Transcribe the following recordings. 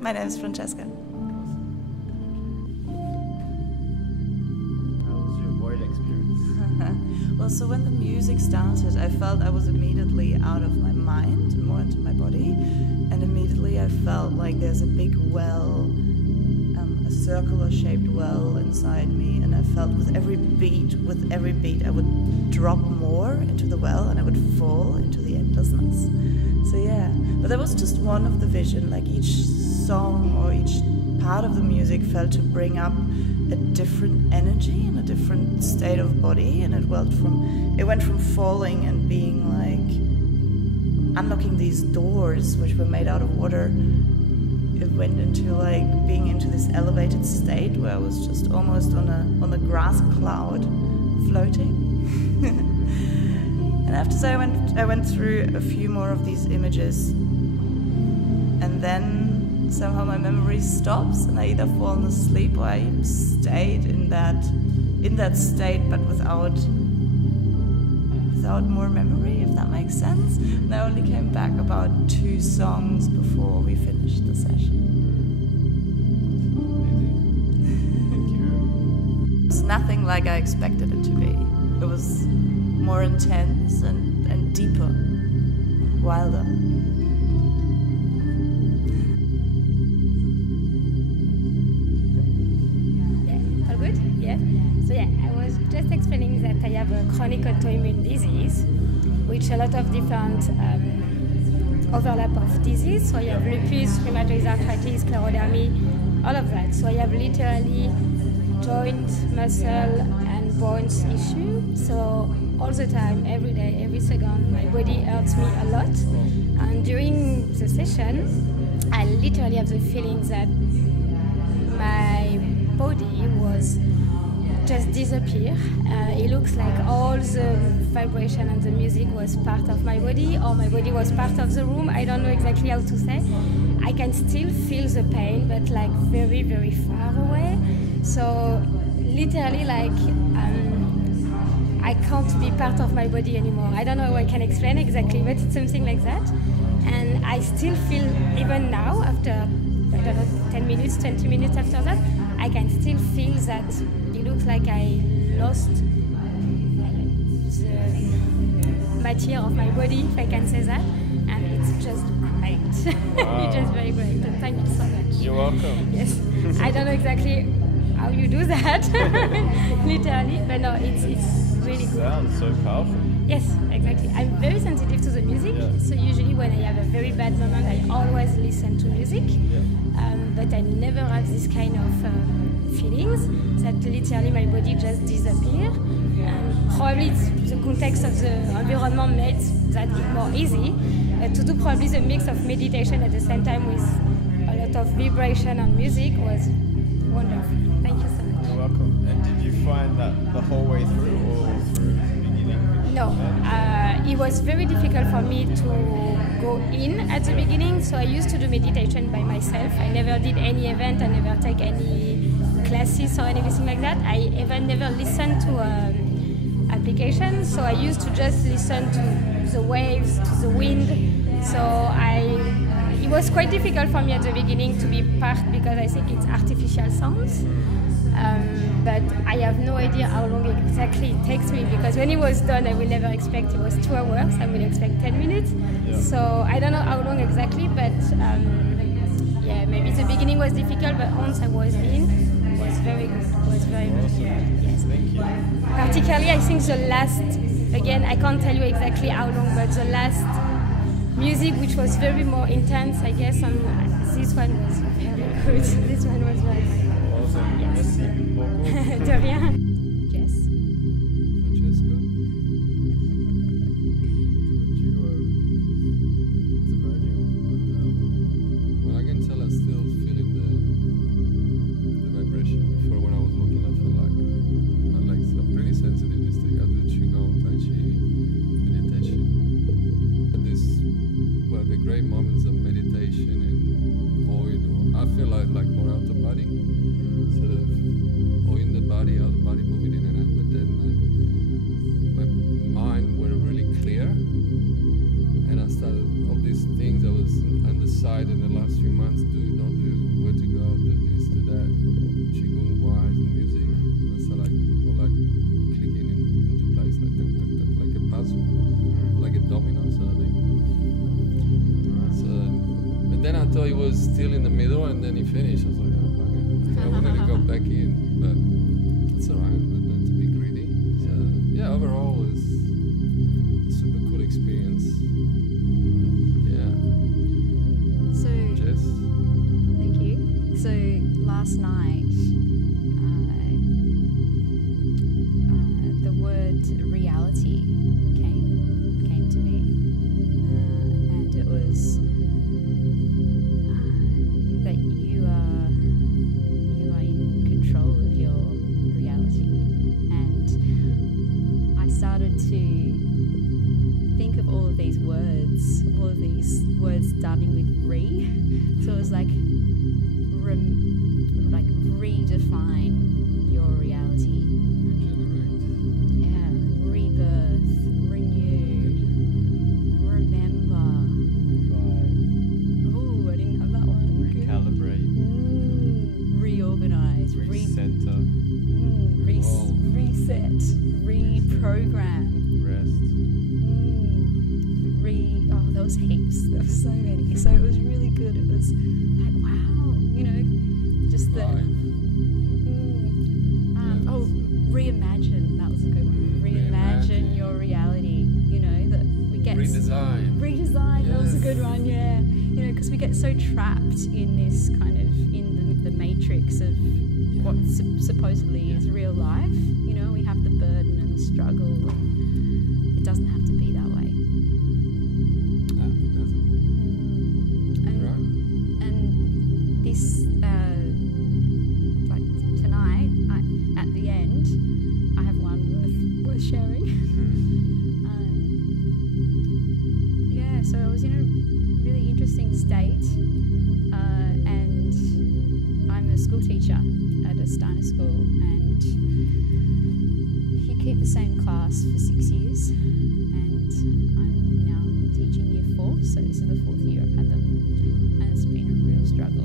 My name is Francesca. Well, so when the music started, I felt I was immediately out of my mind and more into my body. And immediately I felt like there's a big well, a circular shaped well inside me. And I felt with every beat, I would drop more into the well and I would fall into the endlessness. So yeah, but that was just one of the vision. Like each song or each part of the music felt to bring up a different energy and a different state of body, and it went from falling and being like unlocking these doors which were made out of water. It went into like being into this elevated state where I was just almost on a grass cloud floating. And after that I went through a few more of these images, and then somehow my memory stops and I either fallen asleep or I stayed in that state but without more memory, if that makes sense. And I only came back about 2 songs before we finished the session. Amazing. Thank you. It was nothing like I expected it to be. It was more intense and deeper, wilder. So yeah, I was just explaining that I have a chronic autoimmune disease, which a lot of different overlap of disease. So you have lupus, rheumatoid arthritis, sclerodermy, all of that. So I have literally joint, muscle, and bones issue. So all the time, every day, every second, my body hurts me a lot. And during the session, I literally have the feeling that my body was just disappear. It looks like all the vibration and the music was part of my body, or my body was part of the room. I don't know exactly how to say. I can still feel the pain, but like very, very far away. So literally like I can't be part of my body anymore. I don't know how I can explain exactly, but it's something like that. And I still feel, even now, after, I don't know, 10 minutes, 20 minutes after that, I can still feel that it looks like I lost the material of my body, if I can say that, and it's just great. Wow. It's just very great. Thank you so much. You're welcome. Yes, I don't know exactly how you do that, literally, but no, it's really good. Sounds so powerful. Yes, exactly. I'm very sensitive to the music, so usually when I have a very bad moment, I always listen to music, but I never have this kind of feelings that literally my body just disappears. Probably it's the context of the environment made that more easy. To do probably the mix of meditation at the same time with a lot of vibration and music was wonderful. Thank you so much. You're welcome. And did you find that the whole way through or through the beginning? No, it was very difficult for me to go in at the beginning, so I used to do meditation by myself. I never did any event, I never take any classes or anything like that. I even never listened to applications, so I used to just listen to the waves, to the wind. So it was quite difficult for me at the beginning to be part, because I think it's artificial sounds. But I have no idea how long exactly it takes me, because when it was done, I will never expect it was 2 hours. I will expect 10 minutes. Yeah. So I don't know how long exactly, but yeah, maybe the beginning was difficult, but once I was in, it was very good. It was very good. Yes. Thank you. Particularly, I think the last, again, I can't tell you exactly how long, but the last music, which was very more intense, I guess, and this one was very good. This one was very good. Awesome. Yes. Merci beaucoup. De rien. Jess. Francesco. Well, I can tell I'm still feeling the vibration. Before, when I was walking, I felt like I'm pretty sensitive to this thing. I do Qi Gong, Tai Chi, meditation. And the great moments of meditation and void, I feel like more out of body, sort of, or in the body, out of body, moving in and out. But then my mind were really clear, and I started all these things I was on the side in the last few months, do, not do, still in the middle, and then he finished. I was like, oh, okay. I wanted to go back in, but it's alright. But then to be greedy. So, yeah, overall it's a super cool experience. Yeah. So, Jess? thank you. So last night, the word reality came to me, and it was that you are in control of your reality, and I started to think of all of these words starting with re. So it was like redefine your reality. Regenerate. Yeah, rebirth, renew, remember. Revive. Oh, I didn't have that one. Good. Recalibrate. Reorganize, Recenter. reset, reprogram. Rest. There was heaps. There was so many. So it was really good. It was like, wow, just the. Reimagine. That was a good one. Reimagine your reality. That we get. Redesign. Redesign. Yes. That was a good one. Yeah. Because we get so trapped in this kind of the matrix of what supposedly is real life. We have the burden and the struggle. It doesn't have to be that way. No, it doesn't. And this, like tonight, at the end, I have one worth sharing. Yeah, so I was in a really interesting state, and I'm a school teacher at a Steiner school, and you keep the same class for 6 years, and I'm now teaching year 4, so this is the 4th year I've had them, and it's been a real struggle.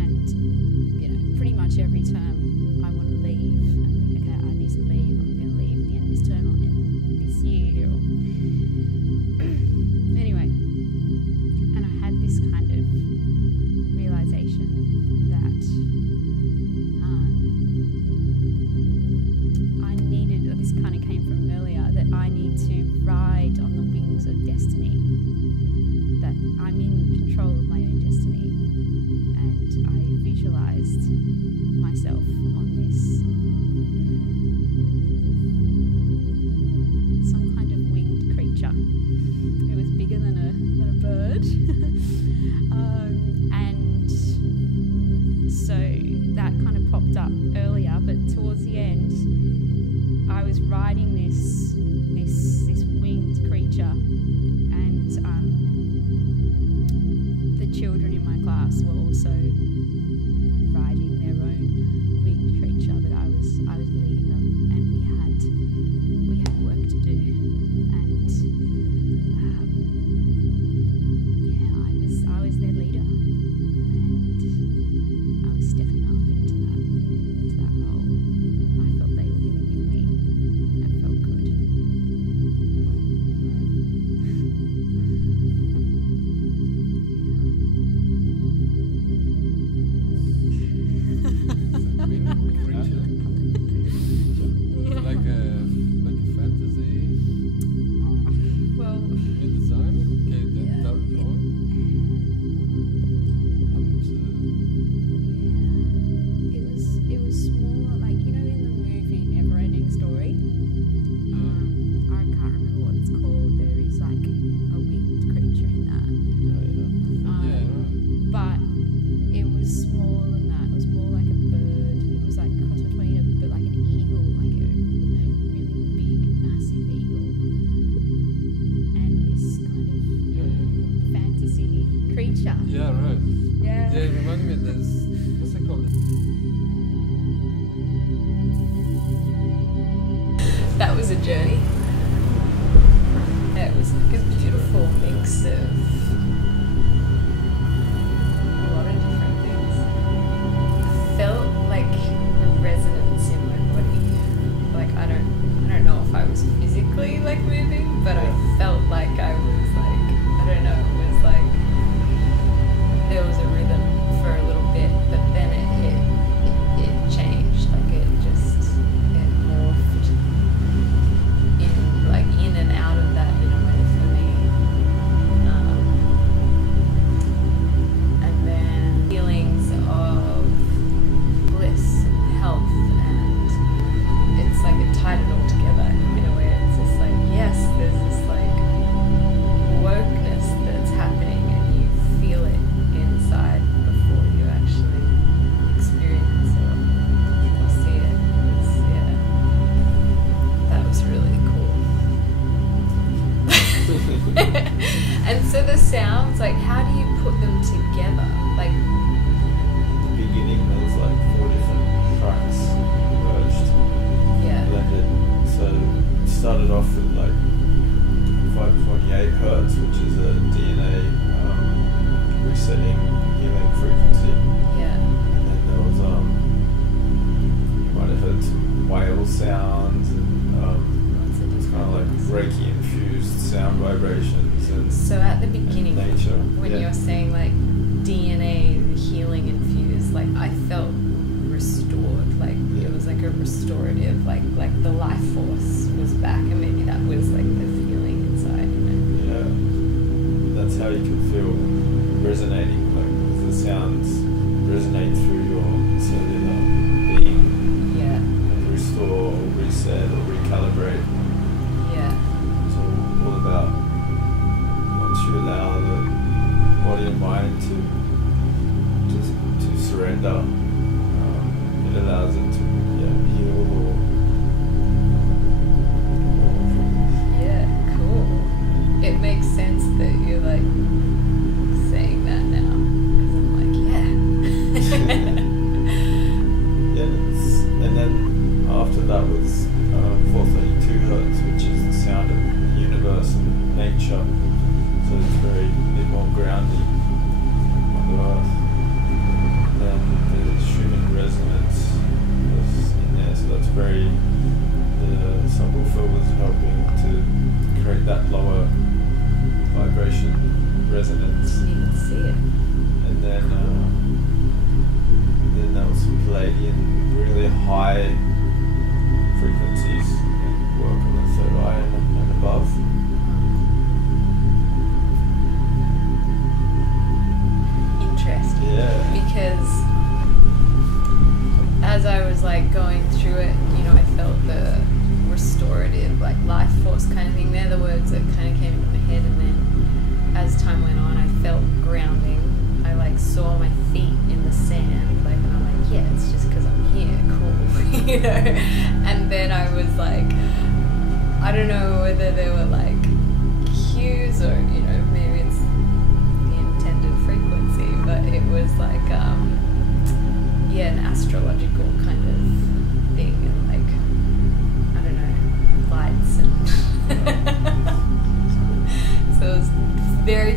And pretty much every term I want to leave and think, okay, I need to leave. I'm going to leave at the end of this term or end this year. Anyway, and I had this kind of realization that I needed, or this kind of came from earlier, that I need to ride on the wings of destiny, that I'm in control of my own destiny. And I visualized myself on this, some kind of winged creature. It was bigger than a bird. And so that kind of popped up earlier, but towards the end, I was riding this winged creature, and the children in my class were also riding their own winged creature, but I was leading them, and we had work to do, and I was their leader, and I was stepping up into that role. I felt they were really with me. It felt good. Like a fantasy. Well, You design it? Okay, that drawing. it was smaller, like in the movie Never-Ending Story. I can't remember what it's called. There is like a winged creature in that. But it was smaller than that. It was more like a bird. It was like a cross between like an eagle, like a really big, massive eagle, and this kind of fantasy creature. Yeah, right. Yeah. Yeah, it reminded me of this. What's it called? That was a journey. Yeah, it was like a beautiful mix of a lot of different things. I felt like a resonance in my body. Like I don't know if I was physically like moving, but I felt like I was like, I don't know, it was like there was a rhythm like the life force was back, and maybe that was like the feeling inside, you know? Yeah, that's how you can feel resonating, like the sounds resonate through your cellular being, Yeah, and restore or reset or recalibrate. yeah, It's all about once you allow the body and mind to surrender, it allows it to heal or yeah, cool. It makes sense that you're like saying that now, because I'm like, yeah, and then after that was 432 hertz, which is the sound of the universe and nature. So it's very bit more grounding on the earth. Then the Schumann resonance was in there, so that's very, the subwoofer was helping to create that lower vibration resonance. you can see it. And then that was some Palladian, really high frequencies and work on the third eye and above. Interesting. Yeah. Because as I was like going through it, you know, I felt the restorative, like life force kind of thing. They're the words that kind of came into my head, and then as time went on, I felt grounding. I like saw my feet in the sand, like, and I'm like, yeah, it's just because I'm here, cool, you know. And then I was like, I don't know whether they were like cues or, you know, maybe it's the intended frequency, but it was like, an astrological kind of thing, and like, I don't know, lights and so it was very